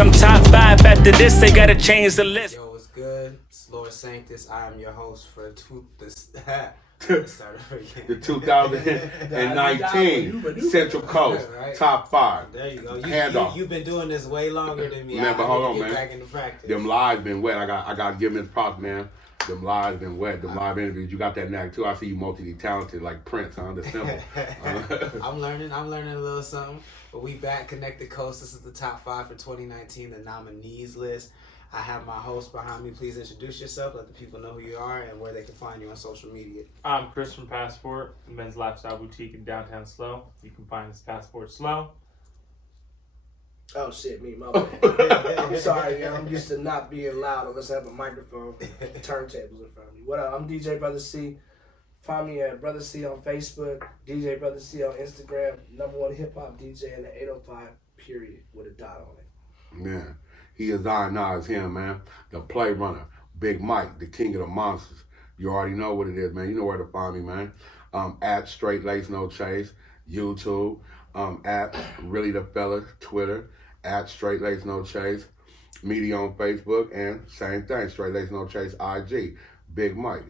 I'm top 5 after this, they gotta change the list. Yo, what's good? It's Lord Sanctus. I am your host for The 2019 Central Coast Right. Top 5. There you go. Handoff. You've been doing this way longer than me. Man, but hold on, get man. back into practice. Them lives been wet. I got to give him his props, man. Them lives been wet. Them live interviews. You got that knack too. I see you multi-talented like Prince, huh? The symbol. I'm learning a little something. But we back, Connect the Coast. This is the top 5 for 2019, the nominees list. I have my host behind me. Please introduce yourself. Let the people know who you are and where they can find you on social media. I'm Chris from Passport, the men's lifestyle boutique in downtown Slow. You can find us Passport Slow. Oh shit, me, my bad. I'm sorry, man. I'm used to not being loud unless I have a microphone, turntables in front of me. What up? I'm DJ Brother C. Find me at Brother C on Facebook, DJ Brother C on Instagram, #1 hip hop DJ in the 805 period with a dot on it. Man, he is I, now is him, man. The play runner, Big Mike, the king of the monsters. You already know what it is, man. You know where to find me, man. At Straight Lace No Chase, YouTube. At Really the Fella, Twitter. At Straight Lace No Chase, media on Facebook, and same thing, Straight Lace No Chase IG, Big Mike.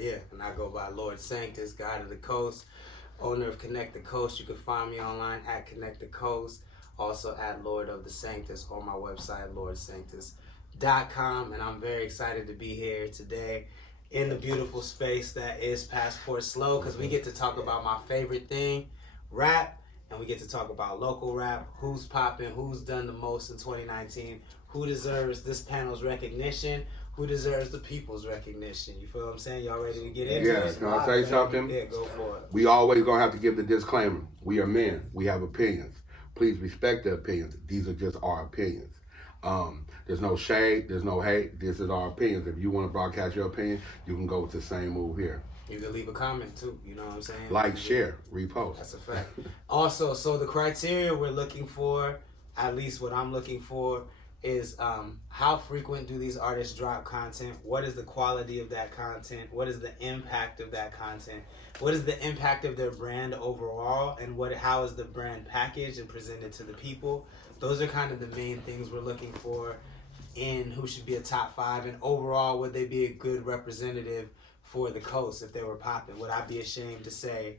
Yeah. And I go by Lord Sanctus, Guide of the Coast, owner of Connect the Coast. You can find me online at Connect the Coast, also at Lord of the Sanctus on my website, lordsanctus.com. And I'm very excited to be here today in the beautiful space that is Passport Slow, because we get to talk about my favorite thing, rap. And we get to talk about local rap, who's popping, who's done the most in 2019, who deserves this panel's recognition, who deserves the people's recognition. You feel what I'm saying? Y'all ready to get into it? Yeah, can I say something? Yeah, go for it. We always gonna have to give the disclaimer. We are men. We have opinions. Please respect the opinions. These are just our opinions. There's no shade. There's no hate. This is our opinions. If you want to broadcast your opinion, you can go with the same move here. You can leave a comment too, you know what I'm saying? Like, share, repost. That's a fact. Also, so the criteria we're looking for, at least what I'm looking for, is how frequent do these artists drop content? What is the quality of that content? What is the impact of that content? What is the impact of their brand overall? And how is the brand packaged and presented to the people? Those are kind of the main things we're looking for in who should be a top 5. And overall, would they be a good representative for the coast if they were popping? Would I be ashamed to say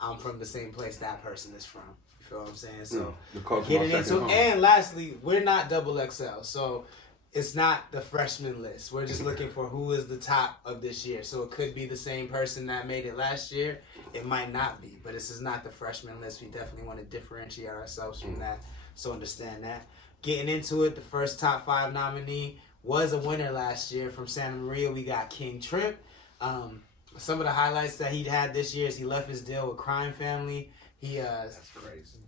I'm from the same place that person is from? You feel what I'm saying? So getting into it. And lastly, we're not double XL, so it's not the freshman list. We're just looking for who is the top of this year. So it could be the same person that made it last year. It might not be, but this is not the freshman list. We definitely want to differentiate ourselves from that. So understand that. Getting into it, the first top 5 nominee was a winner last year from Santa Maria. We got King Trip. Some of the highlights that he had this year is he left his deal with Crime Family. He That's crazy.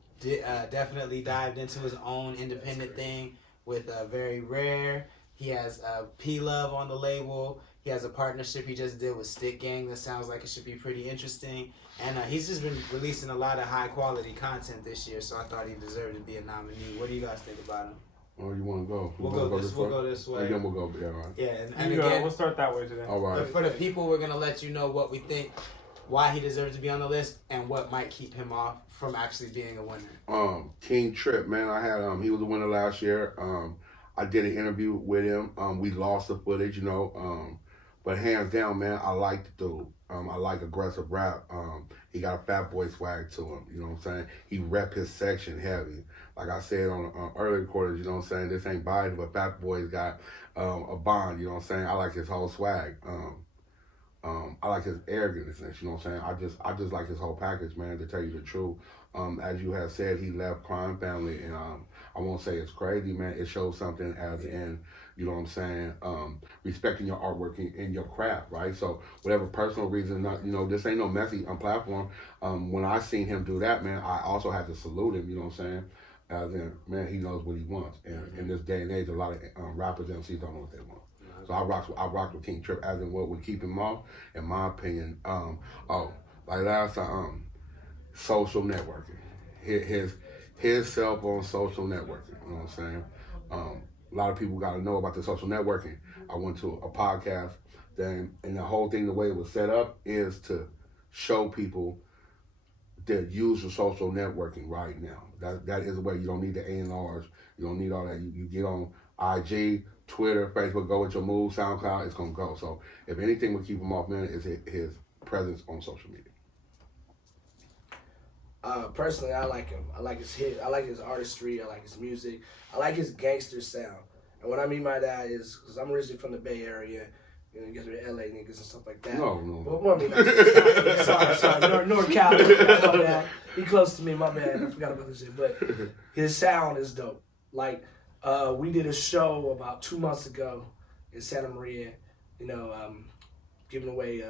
definitely dived into his own independent thing with Very Rare. He has P-Love on the label. He has a partnership he just did with Stick Gang that sounds like it should be pretty interesting. And he's just been releasing a lot of high quality content this year, so I thought he deserved to be a nominee. What do you guys think about him? Oh, you want to go? We'll go this way. And then we'll go there, all right? Yeah, and Again, we'll start that way today. All right. for the people, we're going to let you know what we think, why he deserves to be on the list, and what might keep him off from actually being a winner. King Trip, man, I had he was a winner last year. I did an interview with him. We lost the footage, you know. But hands down, man, I like the dude. I like aggressive rap. He got a fat boy swag to him, you know what I'm saying? He rep his section heavy. Like I said on early recordings, you know what I'm saying? This ain't biased, but Fat Boy's got a bond, you know what I'm saying? I like his whole swag. I like his arrogance, you know what I'm saying? I just like his whole package, man, to tell you the truth. As you have said, he left Crime Family, and I won't say it's crazy, man. It shows something as in, you know what I'm saying, respecting your artwork and your craft, right? So whatever personal reason, not, you know, this ain't no messy platform. When I seen him do that, man, I also had to salute him, you know what I'm saying? As in, man, he knows what he wants. And in this day and age, a lot of rappers and MCs don't know what they want. So I rock with King Trip, as in what would keep him off, in my opinion. Like last time, social networking. His cell phone social networking, you know what I'm saying? A lot of people got to know about the social networking. I went to a podcast, and the whole thing, the way it was set up, is to show people that use the social networking right now. That is the way. You don't need the A&Rs. You don't need all that. You get on IG, Twitter, Facebook, go with your move, SoundCloud, it's going to go. So if anything would keep him off, man, is his presence on social media. Personally, I like him. I like his hit. I like his artistry. I like his music. I like his gangster sound. And what I mean by that is, because I'm originally from the Bay Area, you know, you get the LA niggas and stuff like that. No. Well, I mean, sorry. NorCal, my bad. He close to me, my bad. I forgot about this shit. But his sound is dope. Like, we did a show about 2 months ago in Santa Maria, you know, giving away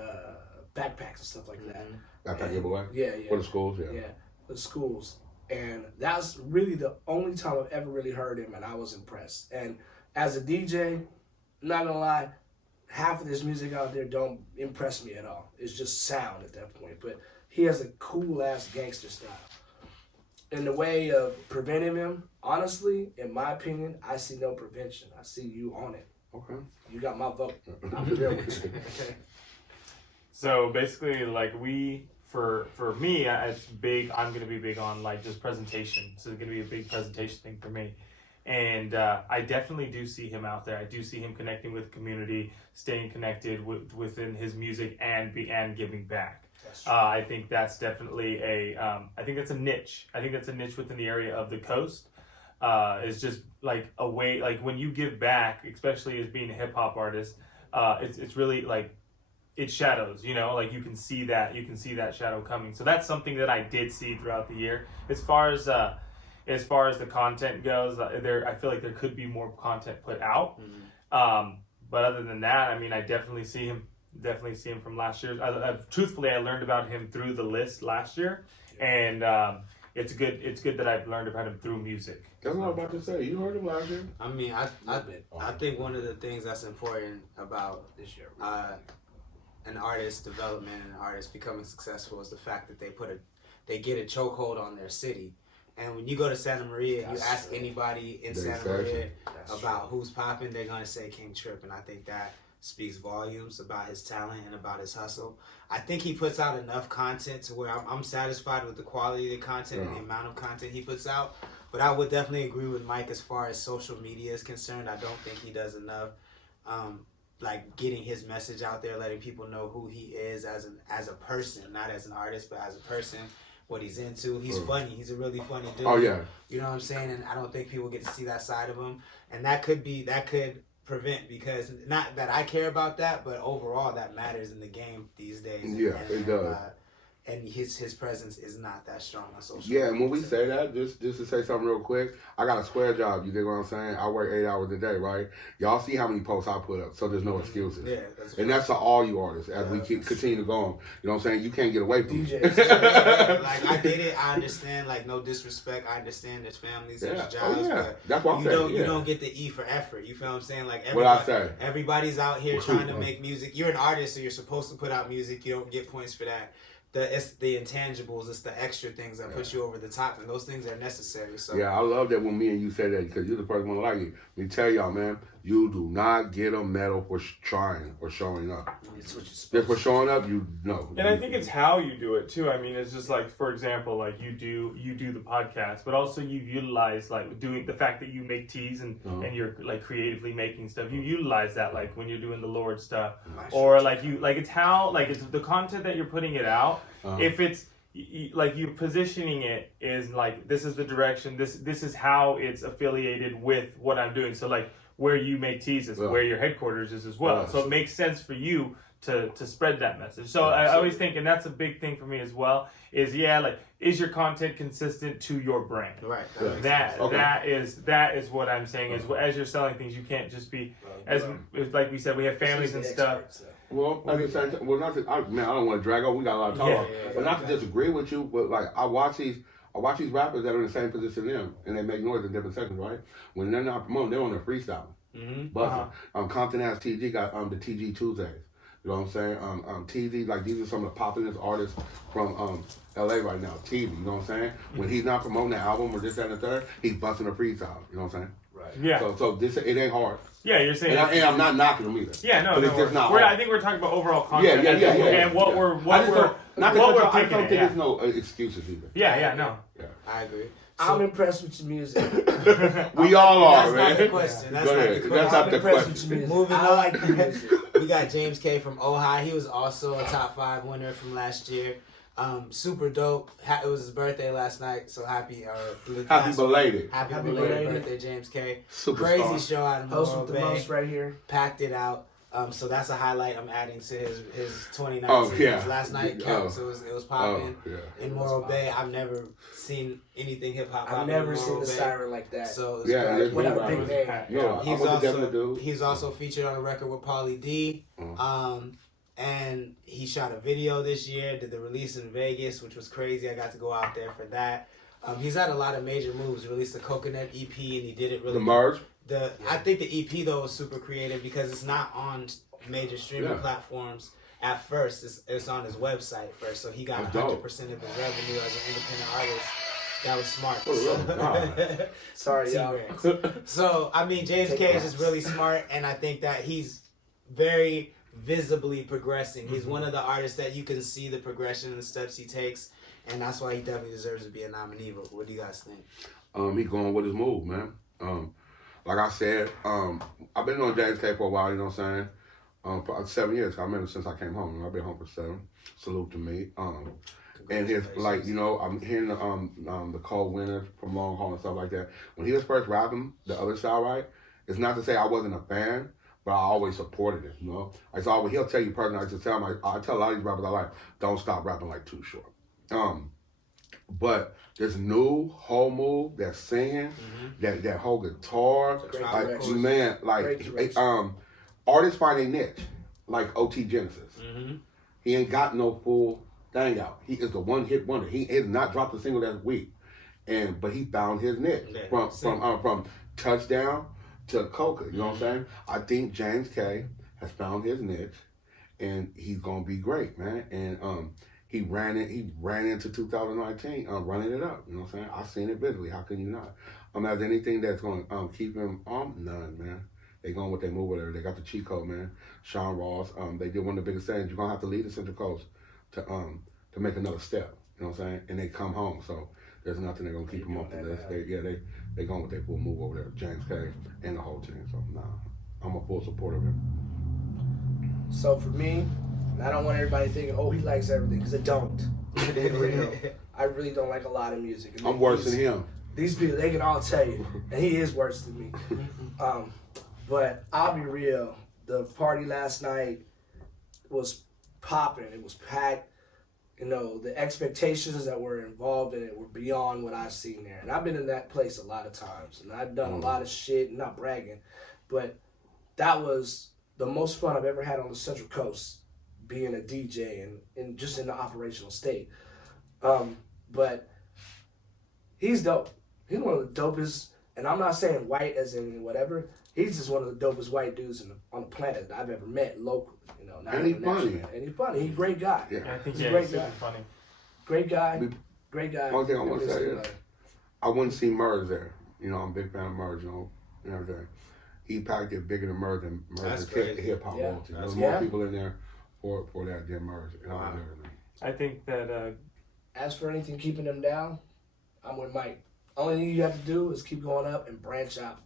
backpacks and stuff like that. Backpack giveaway? Yeah. For the schools, yeah. Yeah, for the schools. And that's really the only time I've ever really heard him, and I was impressed. And as a DJ, I'm not gonna lie, half of this music out there don't impress me at all. It's just sound at that point. But he has a cool-ass gangster style. In the way of preventing him, honestly, in my opinion, I see no prevention. I see you on it. Okay. You got my vote. I'm there with you. So basically, like for me, it's big. I'm gonna be big on like just presentation. So it's gonna be a big presentation thing for me. And I definitely do see him out there. I do see him connecting with community, staying connected within his music and giving back. I think that's definitely I think that's a niche. I think that's a niche within the area of the coast. It's just like a way, like when you give back, especially as being a hip hop artist, it's really like it shadows, you know, like you can see that shadow coming. So that's something that I did see throughout the year. As far as the content goes, I feel like there could be more content put out. But other than that, I mean, I definitely see him from last year. Truthfully, I learned about him through the list last year, and it's good that I've learned about him through music. That's what I was about to say. You heard him last year? I mean, I think one of the things that's important about This year. An artist's development and an artist becoming successful is the fact that they get a chokehold on their city. And when you go to Santa Maria, you ask anybody in Santa Maria about who's popping, they're gonna say King Trip, and I think that speaks volumes about his talent and about his hustle. I think he puts out enough content to where I'm satisfied with the quality of the content and the amount of content he puts out. But I would definitely agree with Mike as far as social media is concerned. I don't think he does enough. Like getting his message out there, letting people know who he is as a person, not as an artist, but as a person, what he's into. He's funny. He's a really funny dude. Oh yeah. You know what I'm saying? And I don't think people get to see that side of him. And that could prevent, because not that I care about that, but overall that matters in the game these days. Yeah, it does. And his presence is not that strong on social Yeah, media. and when we say that, just to say something real quick, I got a square job, you dig what I'm saying? I work 8 hours a day, right? Y'all see how many posts I put up, so there's no excuses. Yeah, that's for all you artists as we continue to go on. You know what I'm saying? You can't get away from it. Like, I get it, I understand, like, no disrespect, I understand there's families, there's jobs, but that's what I'm saying. You don't get the E for effort, you feel what I'm saying? Like, everybody's out here trying to make music. You're an artist, so you're supposed to put out music, you don't get points for that. It's the intangibles, it's the extra things that put you over the top, and those things are necessary. So yeah, I love that when me and you say that, because you're the first one to like it. Let me tell y'all, man, you do not get a medal for trying or showing up. It's what you're supposed Just for showing up, you know. And I think it's how you do it too. I mean, it's just like, for example, like you do the podcast, but also you utilize like doing the fact that you make teas and you're like creatively making stuff. You utilize that like when you're doing the Lord stuff, or like it's how like it's the content that you're putting it out. If it's like you positioning it is like, this is the direction, this is how it's affiliated with what I'm doing. So like where you make teas is where your headquarters is as well. So it makes sense for you to spread that message. So I always think, and that's a big thing for me as well, is is your content consistent to your brand? Right. That is what I'm saying, is as you're selling things, you can't just be, as like we said, we have families and stuff. Well, at the same time, I don't want to drag on. We got a lot of talk, but not to disagree with you. But like, I watch these rappers that are in the same position as them, and they make noise in different sections, right? When they're not promoting, they're on their freestyle. But Compton Ass TG got the TG Tuesdays. You know what I'm saying? TZ, like these are some of the popular artists from LA right now. TZ, you know what I'm saying? When he's not promoting the album or this, that, and the third, he's busting a freestyle. You know what I'm saying? Right. Yeah. So this, it ain't hard. Yeah, you're saying. And I'm not knocking him either. Yeah, no, but no. it's just not I hard. think we're talking about overall content. Yeah. And what we're I don't think picking. there's no excuses either. Yeah, no. Yeah. I agree. I'm impressed with your music. We all are, That's man. not the question. That's Go not ahead. the That's question. not the impressed question. with your music. Moving I on. like the music. We got James Kaye from Ojai. He was also a top 5 winner from last year. Super dope. It was his birthday last night, so happy Belated. Happy Happy belated belated. birthday, James Kaye. Superstar. Crazy show out in Host Morro with the Bay. most right here. Packed it out. So that's a highlight I'm adding to his 2019. Oh, yeah. His last night count, so it was popping in Morro Bay. I've never seen anything hip hop. I've never seen the siren like that. So it's Yeah, great. it's What a really big right. name. No, He's also featured on a record with Pauly D. And he shot a video this year, did the release in Vegas, which was crazy. I got to go out there for that. He's had a lot of major moves. Released the Coconut EP, and he did it really. The merge. I think the EP though was super creative because it's not on major streaming platforms at first. It's on his website first, so he got 100% of his revenue as an independent artist. That was smart. Sorry, y'all. So I mean, James Kaye is just really smart, and I think that he's very visibly progressing. He's one of the artists that you can see the progression and the steps he takes, and that's why he definitely deserves to be a nominee. But what do you guys think? He going with his move, man. Like I said, I've been on James Kaye for a while, you know what I'm saying? For 7 years. I remember since I came home. I've been home for 7. Salute to me. And his, like, you know, I'm hearing the cold winter from Long Haul and stuff like that. When he was first rapping the other side, right? It's not to say I wasn't a fan, but I always supported him, you know? He'll tell you personally, I just tell him, I tell a lot of these rappers I like, don't stop rapping like Too Short. But this new whole move, that singing, that whole guitar, like man, like artists find a niche, like OT Genesis. He ain't got no full thing out. He is the one hit wonder. He has not dropped a single that week, but he found his niche from Touchdown to Coca. You know what I'm saying? I think James Kaye has found his niche, and he's gonna be great, man. And he ran into 2019 running it up. You know what I'm saying? I've seen it visibly. How can you not? Has anything that's going to keep him none, man. They going with their move over there. They got the cheat code, man. Sean Ross. They did one of the biggest things. You're gonna have to leave the Central Coast to make another step. You know what I'm saying? And they come home. So there's nothing they're gonna keep him off the list. They going with their full move over there. James Kaye and the whole team. So I'm a full supporter of him. So for me, I don't want everybody thinking, oh, he likes everything, because I don't. I really don't like a lot of music. I'm worse than him. These people, they can all tell you, and he is worse than me. But I'll be real. The party last night was popping. It was packed. You know, the expectations that were involved in it were beyond what I've seen there. And I've been in that place a lot of times, and I've done a lot of shit, not bragging, but that was the most fun I've ever had on the Central Coast, being a DJ and just in the operational state. But he's dope. He's one of the dopest, and I'm not saying white as in whatever. He's just one of the dopest white dudes on the planet that I've ever met locally. You know, not and he's funny. And he's funny. He's a great guy. Yeah. I think he's a great guy. Funny. Great guy. Great guy. One thing I want to say is, I wouldn't see Merz there. You know, I'm a big fan of Merz, you know, and everything. He packed it bigger than Merz and Merz hip hop royalty. There's more people in there for that than Merz and all everything. I think that as for anything keeping them down, I'm with Mike. Only thing you have to do is keep going up and branch out.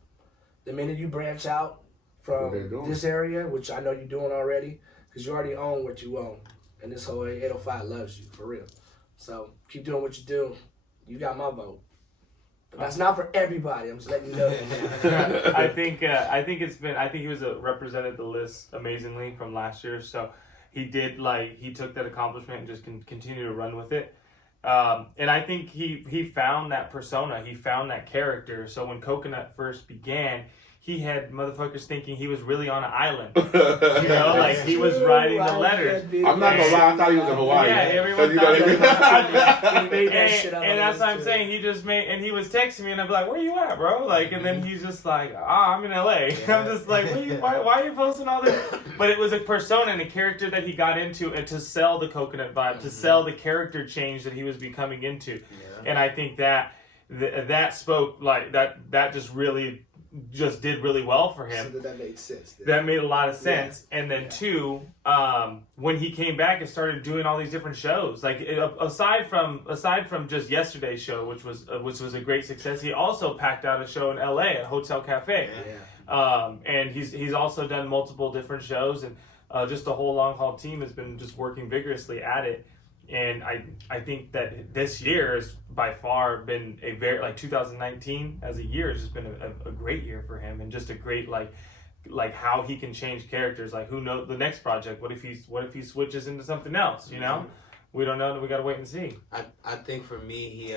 The minute you branch out from this area, which I know you're doing already, because you already own what you own, and this whole 805 loves you, for real. So keep doing what you do. You got my vote. But that's not for everybody. I'm just letting you know. I think he was represented the list amazingly from last year. So he took that accomplishment and just continue to run with it. And I think he found that persona. He found that character. So when Coconut first began, he had motherfuckers thinking he was really on an island. You know, like he was writing the letters. I'm not gonna lie, I thought he was in Hawaii. Yeah, everyone thought he was in Hawaii. And that's what I'm saying. He just made, and he was texting me, and I'm like, "Where you at, bro?" Like, and then he's just like, "I'm in LA." Yeah. I'm just like, why are you posting all this? But it was a persona and a character that he got into, and to sell the coconut vibe, to sell the character change that he was becoming into. Yeah. And I think that that spoke like that just did really well for him. So that made sense. That made a lot of sense. Yeah. And then two, when he came back and started doing all these different shows, like aside from just yesterday's show, which was a great success, he also packed out a show in LA at Hotel Cafe. Yeah. And he's also done multiple different shows, and just the whole long haul team has been just working vigorously at it. And I think that this year has by far been a very, like 2019 as a year has just been a great year for him, and just a great like how he can change characters. Like, who knows the next project? What if he switches into something else? You know, we don't know. We got to wait and see. I think for me,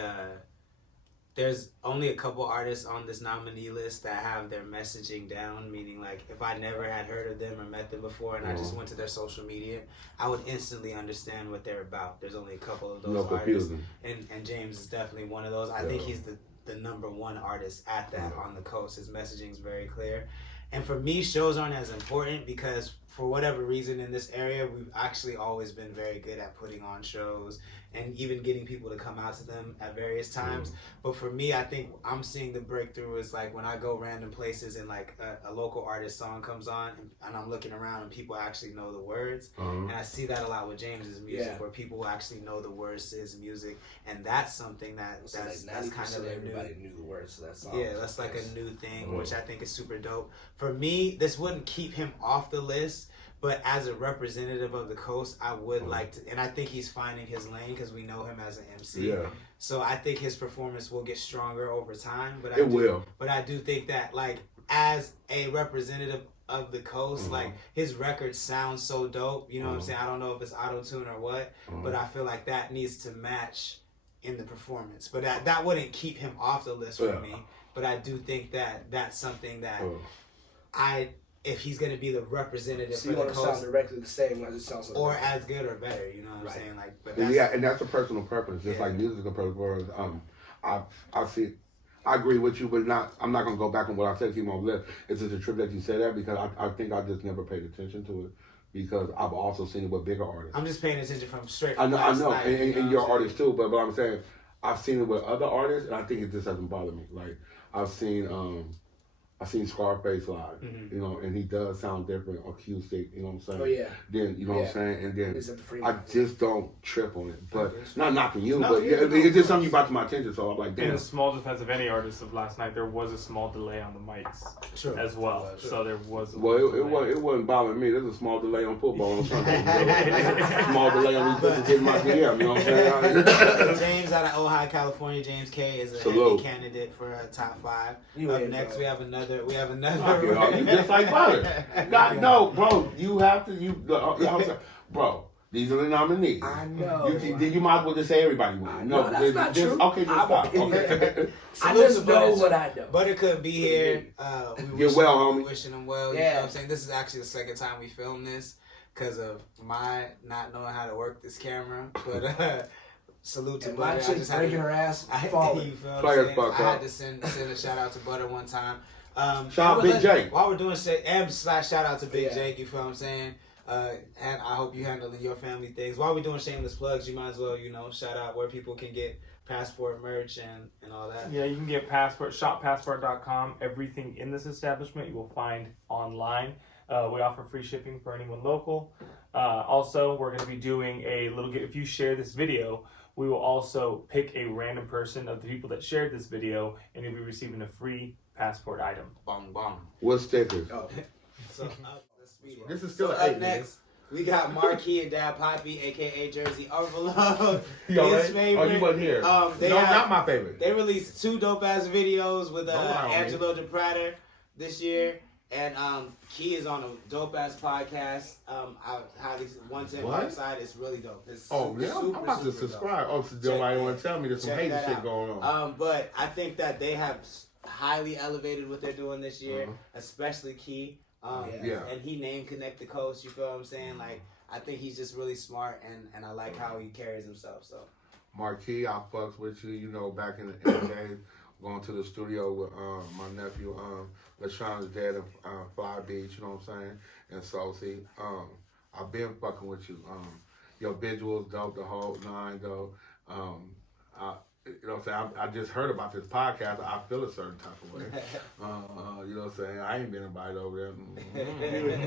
there's only a couple artists on this nominee list that have their messaging down, meaning like if I never had heard of them or met them before and I just went to their social media, I would instantly understand what they're about. There's only a couple of those artists, and James is definitely one of those. I think he's the number one artist at that on the coast. His messaging is very clear. And for me, shows aren't as important because for whatever reason in this area, we've actually always been very good at putting on shows and even getting people to come out to them at various times. But for me, I think I'm seeing the breakthrough is like when I go random places and like a local artist song comes on and I'm looking around and people actually know the words. And I see that a lot with James's music where people actually know the words to his music. And that's something that's kind of everybody knew the words to that song. Yeah, that's like a new thing, which I think is super dope. For me, this wouldn't keep him off the list, but as a representative of the coast, I would like to, and I think he's finding his lane because we know him as an MC. Yeah. So I think his performance will get stronger over time. But But I do think that, like, as a representative of the coast, like, his record sounds so dope. You know what I'm saying? I don't know if it's auto-tune or what, but I feel like that needs to match in the performance. But that wouldn't keep him off the list for me. But I do think that that's something that if he's going to be the representative so for the coast, sound directly the same as it sounds, or as good or better, you know what I'm saying? Like, but and that's a personal preference, just like music is a personal preference. I agree with you, but I'm not going to go back on what I said. Keep on list. It's just a trip that you said that because I think I just never paid attention to it because I've also seen it with bigger artists. I'm just paying attention from I know, night, and your artists too. But I'm saying I've seen it with other artists, and I think it just doesn't bother me. Like I've seen Scarface live, you know, and he does sound different, acoustic, you know what I'm saying? Oh, yeah. Then, you know what I'm saying? And then the I just don't trip on it. But, not knocking you, but it's just something you brought to my attention, so I'm like, damn. In the small defense of any artist of last night, there was a small delay on the mics as well. So there was it wasn't bothering me. There's a small delay on football on Sunday. Small delay on these bitches getting my DM, you know what I'm saying? James out of Ojai, California, James Kaye is a heavy candidate for a top 5. Up next, we have another. You just like butter. No, bro. You have to. Bro, these are the nominees. I know. You might as well just say everybody won. No, that's not true. Okay, just stop. Okay. I just know what I know. Butter couldn't be here. We wishing him well. You know what I'm saying? This is actually the second time we filmed this because of my not knowing how to work this camera. But salute to Butter. I just breaking her ass. I had to send a shout out to Butter one time. Shout out Big Jake. While we're doing shit, shout out to Big Jake, you feel what I'm saying? And I hope you handling your family things. While we're doing shameless plugs, you might as well, shout out where people can get Passport merch and all that. Yeah, you can get Passport, shoppassport.com. Everything in this establishment you will find online. We offer free shipping for anyone local. Also, we're going to be doing if you share this video, we will also pick a random person of the people that shared this video, and you'll be receiving a free Passport item. Bong bong. What stickers? Oh. This is still up next. We got Maurkii and Dad Papi, aka Jersey Overload. His favorite. Oh, you wasn't here. Not my favorite. They released 2 dope ass videos with Angelo DePrater this year. And Key is on a dope ass podcast. I had this one to him website. It's really dope. It's I'm about to subscribe. Dope. Oh, so nobody want to tell me there's some hater shit going on. But I think that they have highly elevated what they're doing this year, especially Key. And he name connect the coach. You feel what I'm saying? Like, I think he's just really smart, and I like how he carries himself. So, Maurkii, I fucks with you. You know, back in the days, going to the studio with my nephew, LaShawn's dad in Fly Beach. You know what I'm saying? And so, see, I've been fucking with you. Your visuals dope, the whole nine though. You know what I'm saying? I just heard about this podcast. I feel a certain type of way. You know what I'm saying? I ain't been invited over there.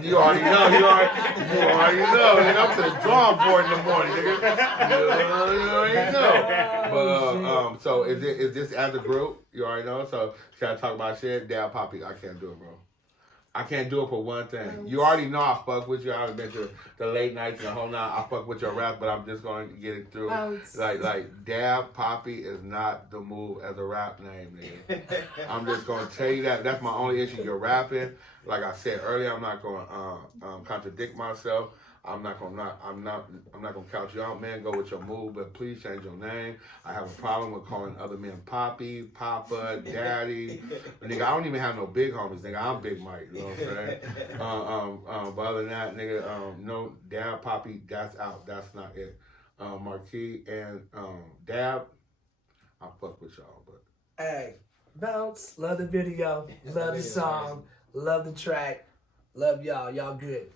You already know. You already know. Nigga, I'm to the drawing board in the morning, nigga. You already know. But, so is this as a group? You already know. So should I talk about shit? Dad, Papi, I can't do it, bro. I can't do it for one thing. You already know I fuck with you. I've been to the late nights and the whole night. I fuck with your rap, but I'm just going to get it through. Like Dab Papi is not the move as a rap name, nigga. I'm just going to tell you that. That's my only issue. You're rapping. Like I said earlier, I'm not going to contradict myself. I'm not gonna count you out, man. Go with your move, but please change your name. I have a problem with calling other men Papi, Papa, Daddy. Nigga, I don't even have no big homies, nigga. I'm Big Mike, you know what I'm saying? But other than that, nigga, no, Dab, Papi, that's out. That's not it. Maurkii and Dab, I fuck with y'all, but. Hey, bounce. Love the video. Love the song. Love the track. Love y'all. Y'all good.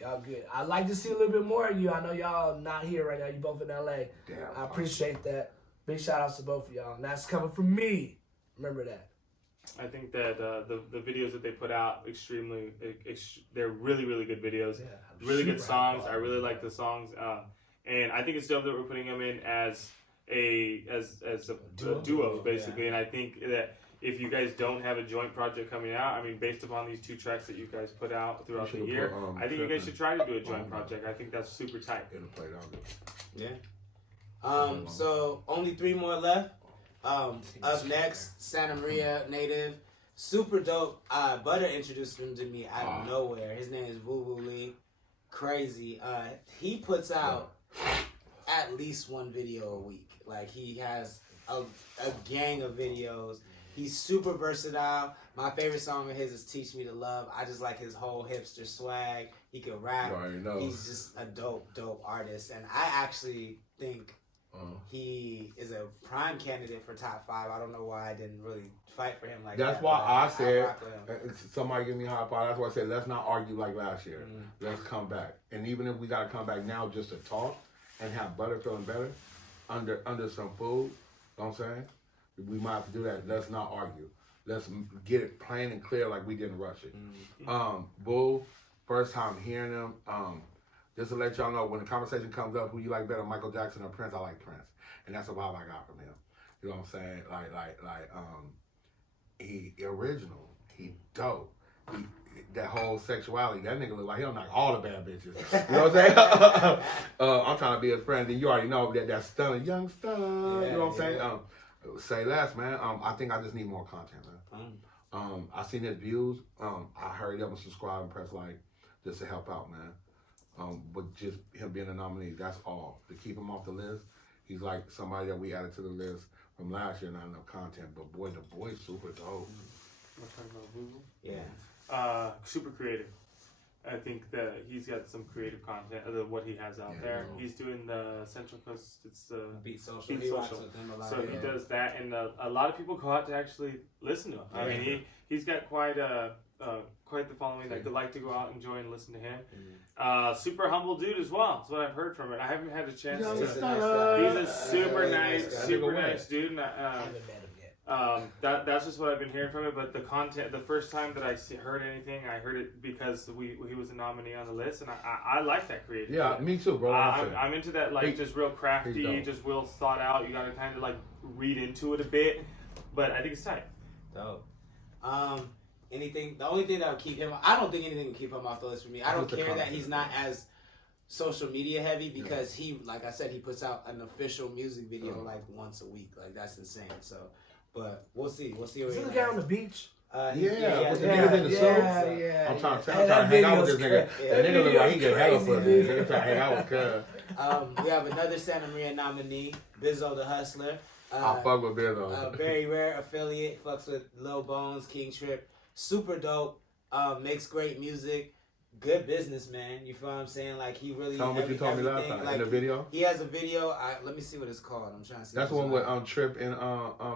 Y'all good. I'd like to see a little bit more of you. I know y'all not here right now. You both in LA. Damn, I appreciate that. Big shout outs to both of y'all. And that's coming from me. Remember that. I think that the videos that they put out they're really, really good videos. Yeah, really good songs. I really like the songs. And I think it's dope that we're putting them in as a duo basically. Yeah. And I think that if you guys don't have a joint project coming out, I mean, based upon these 2 tracks that you guys put out throughout the year, I think you guys should try to do a joint project. I think that's super tight. It'll play it out good. Yeah. So only 3 more left. Up next, Santa Maria native, super dope. Butter introduced him to me out of nowhere. His name is Vuvu. Crazy. He puts out at least 1 video a week. Like, he has a gang of videos. He's super versatile. My favorite song of his is Teach Me to Love. I just like his whole hipster swag. He can rap. He's just a dope artist. And I actually think he is a prime candidate for top 5. I don't know why I didn't really fight for him like that. That's why I said, somebody give me a high five. That's why I said, let's not argue like last year. Let's come back. And even if we got to come back now just to talk and have Butter feeling better under some food, you know what I'm saying? We might have to do that. Let's not argue. Let's get it plain and clear like we didn't rush it. Bull, first time hearing him. Just to let y'all know, when the conversation comes up, who you like better, Michael Jackson or Prince, I like Prince. And that's the vibe I got from him. You know what I'm saying? He original. He dope. That whole sexuality, that nigga look like he don't like all the bad bitches. You know what I'm saying? I'm trying to be his friend, and you already know that stunner, young stunner. You know what I'm saying? Say less, man. I think I just need more content, man. I seen his views. I hurried up and subscribe and press like just to help out, man. But just him being a nominee, that's all. To keep him off the list, he's like somebody that we added to the list from last year, not enough content. But boy, the boy's super dope. We're talking about Vuvu? Yeah. Super creative. I think that he's got some creative content, what he has out there. He's doing the Central Coast, it's the Beat Social. So he does that, and a lot of people go out to actually listen to him. I mean, he's got quite the following that like to go out and enjoy and listen to him. Super humble dude as well. That's what I've heard from it. I haven't had a chance to. He's a super nice dude. And, that's just what I've been hearing from it. But the content, the first time that I heard anything, I heard it because he was a nominee on the list, and I like that creativity. Yeah, me too, bro. I'm into that, like, just real crafty, just real thought out. You got to kind of like read into it a bit, but I think it's tight. Dope. The only thing that would keep him, I don't think anything would keep him off the list for me. I don't care that he's not as social media heavy because he, like I said, he puts out an official music video like once a week. Like, that's insane. So, but we'll see. We'll see. Is this the guy on the beach? With the niggas in the suits. I'm trying to hang out with this nigga. That nigga look like he get hella pussy. Nigga trying to hang out with Cuz. We have another Santa Maria nominee, Bizzo the Hustler. I fuck with Bizzo. Very rare affiliate. Fucks with Lil Bones, King Trip. Super dope. Makes great music. Good businessman. You feel what I'm saying? Like he really. Tell me what you told me last time in the video. He has a video. Let me see what it's called. I'm trying to see. That's the one with Trip and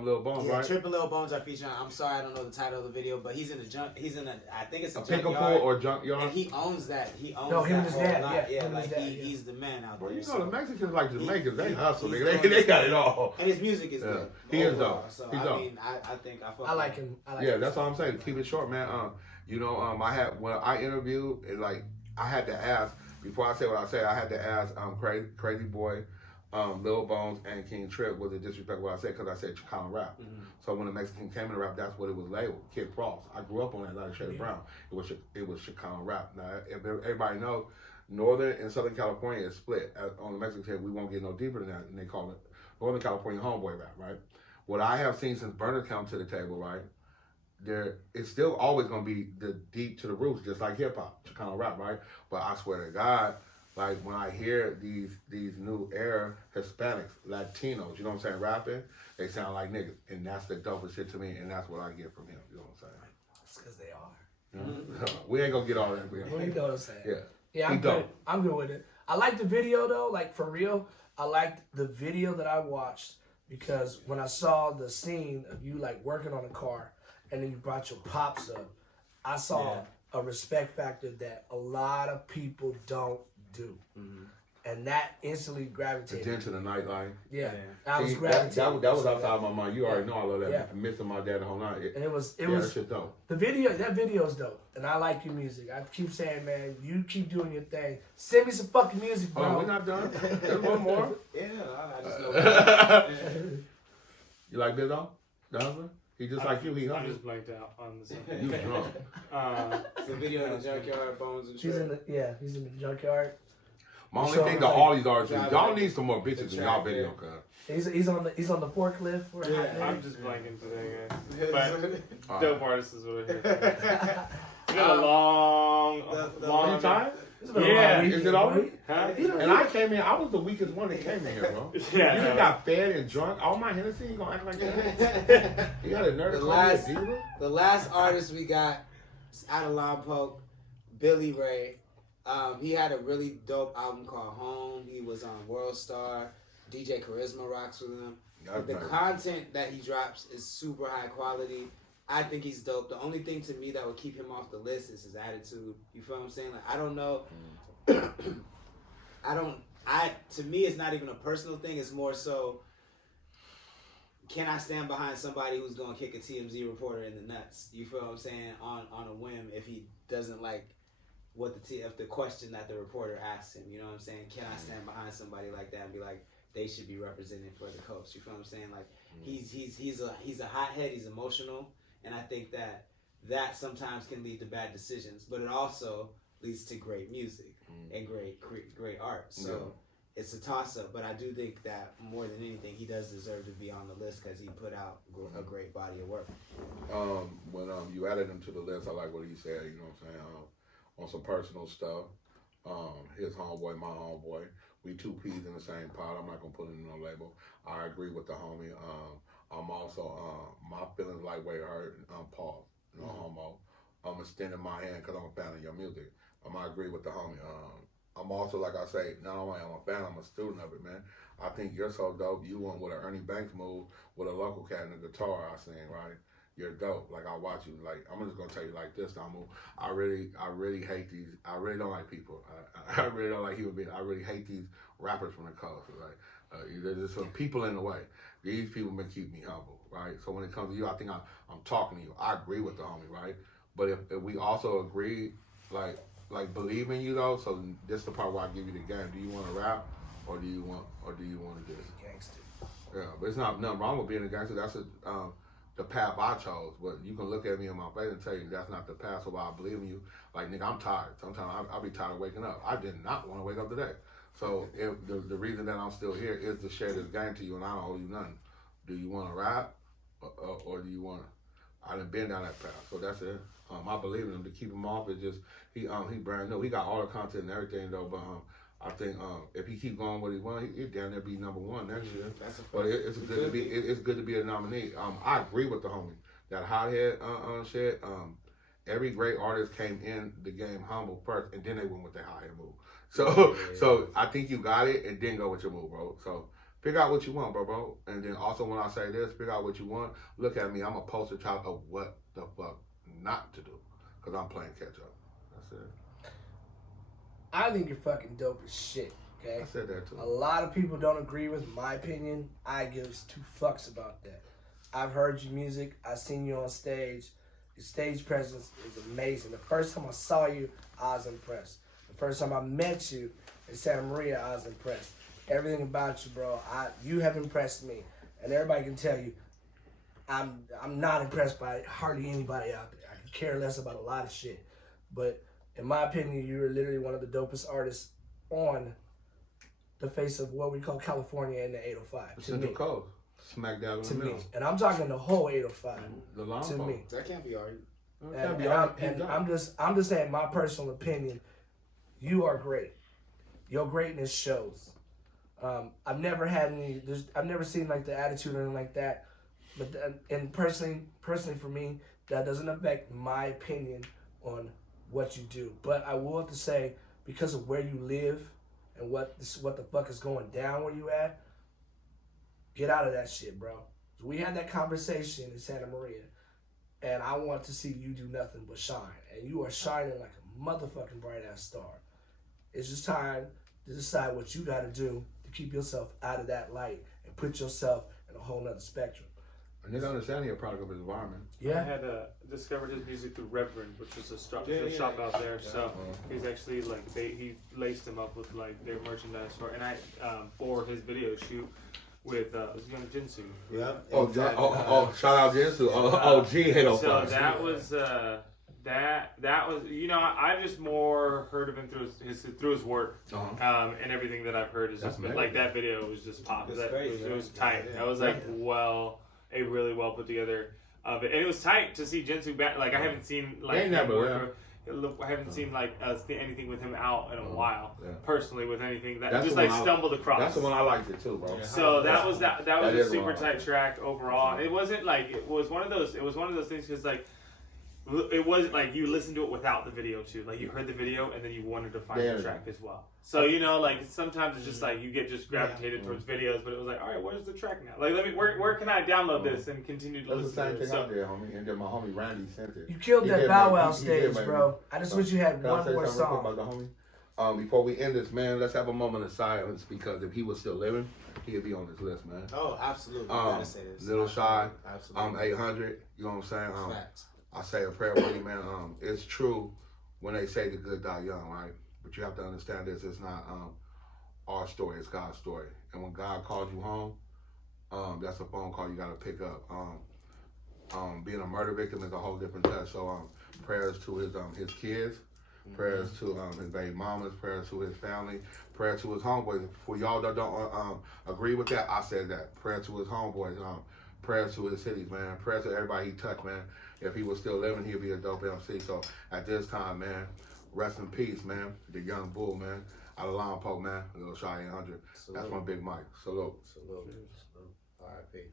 Lil Bones, yeah, right? Trip and Lil Bones are featuring. I'm sorry, I don't know the title of the video, but he's in I think it's a pickle junkyard. pool or junkyard. And he owns that. He owns no, him that and his whole dad. lot. Yeah, like he's the man out there. Well, you know the Mexicans like Jamaicans. They hustle. he's They got it all. And his music is good. He is overall. dope. So He's I dope. mean, I think I fuck I like with him. Yeah, that's all I'm saying. Keep it short, man. I had when I interviewed, I had to ask before I say what I say. I had to ask Crazy Boy, Lil Bones, and King Trip was it disrespectful what I said because I said Chicano rap. Mm-hmm. So when the Mexican came into rap, that's what it was labeled. Kid Frost. I grew up on that like Shady Brown. It was Chicano rap. Now everybody knows Northern and Southern California is split. On the Mexican side, we won't get no deeper than that, and they call it Northern California homeboy rap, right? What I have seen since Burner come to the table, right? It's still always gonna be the deep to the roots, just like hip hop, Chicano rap, right? But I swear to God, like when I hear these new era Hispanics, Latinos, you know what I'm saying, rapping, they sound like niggas, and that's the dopest shit to me, and that's what I get from him. You know what I'm saying? It's because they are. You know? We ain't gonna get all that. Well, you know what I'm saying. Yeah. Yeah, I'm good. I'm good with it. I like the video though, like for real. I liked the video that I watched because when I saw the scene of you like working on a car and then you brought your pops up, I saw a respect factor that a lot of people don't do. Mm-hmm. And that instantly gravitated. Attention to the nightlife. Yeah. I was See, gravitating. that was outside my mind. You already know I love that. Yeah. Missing my dad the whole night. And it was that shit dope. the video. That video is dope, and I like your music. I keep saying, man, you keep doing your thing. Send me some fucking music, bro. Oh, we're not done. There's one more. Yeah, I just know. You like Bizzo? The husband? He just like you. He I hungry. just blanked out on the second. You drunk. It's a video in the junkyard, Bones and He's Trip. he's in the junkyard. My only thing to all these artists is y'all need some more bitches in y'all track, video, cuz. He's on the forklift. I'm just blanking today, guys. But All dope artists is what it is. It's been a long time? It's been a Yeah. long Is weekend, it over? bro. Huh? And I came in, I was the weakest one that came in here, bro. Yeah, You no. got fed and drunk. All my Hennessy, you gonna act like that? You got a nerd to call me a diva? The last artist we got out of Lompoc, Billy Ray. He had a really dope album called Home. He was on World Star. DJ Charisma rocks with him. The content that he drops is super high quality. I think he's dope. The only thing to me that would keep him off the list is his attitude. You feel what I'm saying? Like I don't know. To me it's not even a personal thing. It's more so, can I stand behind somebody who's gonna kick a TMZ reporter in the nuts? You feel what I'm saying? On a whim, if he doesn't like if the question that the reporter asks him, you know what I'm saying? Can I stand behind somebody like that and be like, they should be represented for the coast? You feel what I'm saying? Like he's a hothead, he's emotional, and I think that sometimes can lead to bad decisions, but it also leads to great music and great art. So it's a toss-up, but I do think that more than anything, he does deserve to be on the list because he put out a great body of work. When you added him to the list, I like what he said, you know what I'm saying, on some personal stuff. His homeboy, my homeboy. We two peas in the same pot. I'm not going to put it in no label. I agree with the homie. I'm also, my feelings like way hurt, pause, no homo. I'm extending my hand because I'm a fan of your music. I agree with the homie. I'm also, like I say, not only I'm a fan, I'm a student of it, man. I think you're so dope. You went with an Ernie Banks move with a local cat and a guitar, I sing, right? You're dope. Like, I watch you. Like, I'm just going to tell you like this, Damu. I really hate these. I really don't like people. I really don't like human beings. I really hate these rappers from the coast, right? There's just some people in the way. These people may keep me humble, right? So when it comes to you, I think I'm talking to you. I agree with the homie, right? But if we also agree, like believe in you though. So this is the part where I give you the game. Do you want to rap, or do you want to just Gangster. Yeah, but it's not nothing wrong with being a gangster. That's the path I chose. But you can look at me in my face and tell you that's not the path. So I believe in you. Like, nigga, I'm tired. Sometimes I'll be tired of waking up. I did not want to wake up today. So if the reason that I'm still here is to share this game to you, and I don't owe you nothing. Do you want to rap, or do you want to? I done been down that path, so that's it. I believe in him. To keep him off is just he brand new. He got all the content and everything though, but I think if he keep going what he won, he'll down there be number one next year. That's a But it's good to be it's good to be a nominee. I agree with the homie that hothead shit. Every great artist came in the game humble first, and then they went with their hothead move. So I think you got it, and then go with your move, bro. So figure out what you want, bro. And then also when I say this, figure out what you want. Look at me, I'm a poster child of what the fuck not to do, because I'm playing catch up. That's it. I think you're fucking dope as shit. Okay. I said that too. A lot of people don't agree with my opinion. I gives two fucks about that. I've heard your music. I've seen you on stage. Your stage presence is amazing. The first time I saw you, I was impressed. The first time I met you in Santa Maria, I was impressed. Everything about you, bro, you have impressed me. And everybody can tell you, I'm not impressed by hardly anybody out there. I could care less about a lot of shit. But in my opinion, you're literally one of the dopest artists on the face of what we call California in the 805. The To Central me. Coast. Smack dab in To the me. middle. And I'm talking the whole 805. The long To me. That can't be argued. I'm just saying my personal opinion. You are great. Your greatness shows. I've never had any. I've never seen like the attitude or anything like that. But and personally for me, that doesn't affect my opinion on what you do. But I will have to say, because of where you live and what the fuck is going down where you at, get out of that shit, bro. We had that conversation in Santa Maria, and I want to see you do nothing but shine. And you are shining like a motherfucking bright ass star. It's just time to decide what you got to do to keep yourself out of that light and put yourself in a whole nother spectrum. And they don't understand he's a product of his environment. I had discovered his music through Reverend, which was a shop out there. So he's actually like he laced him up with like their merchandise store, and I for his video shoot with young Jinsu. Yeah. Oh, shout out Jinsu. G hit on So that was that was I just more heard of him through his work, and everything that I've heard is just been, like that video was just popping. It was tight. I was like, a really well put together of it, and it was tight to see Jinsu back. Like I haven't seen like I haven't seen like anything with him out in a while. Personally, with anything that just like stumbled across. That's the one I liked it too, bro. Yeah. So that was a super tight track overall. It wasn't like it was one of those things because like it wasn't like you listened to it without the video too. Like you heard the video and then you wanted to find the track as well. So like sometimes it's just like you get just gravitated towards videos, but it was like, all right, where's the track now? Like where can I download this and continue to listen to it? That's the same thing I did, homie. And then my homie Randy sent it. You killed that Bow Wow stage, bro. I just wish you had one more song. About the homie? Before we end this, man, let's have a moment of silence because if he was still living, he'd be on this list, man. Oh, absolutely. Gotta say this. Little Shy, absolutely. 800. You know what I'm saying? Facts. I say a prayer for you, man. It's true when they say the good die young, right? But you have to understand this. It's not our story. It's God's story. And when God calls you home, that's a phone call you got to pick up. Being a murder victim is a whole different test. So prayers to his kids, prayers to his baby mamas, prayers to his family, prayers to his homeboys. For y'all that don't agree with that, I said that. Prayers to his homeboys, prayers to his cities, man. Prayers to everybody he touched, man. If he was still living, he'd be a dope MC. So at this time, man, rest in peace, man. The young bull, man. Out of Lompoc, man. Little Shy 800. That's my big mic. Salute. Salute. R.I.P.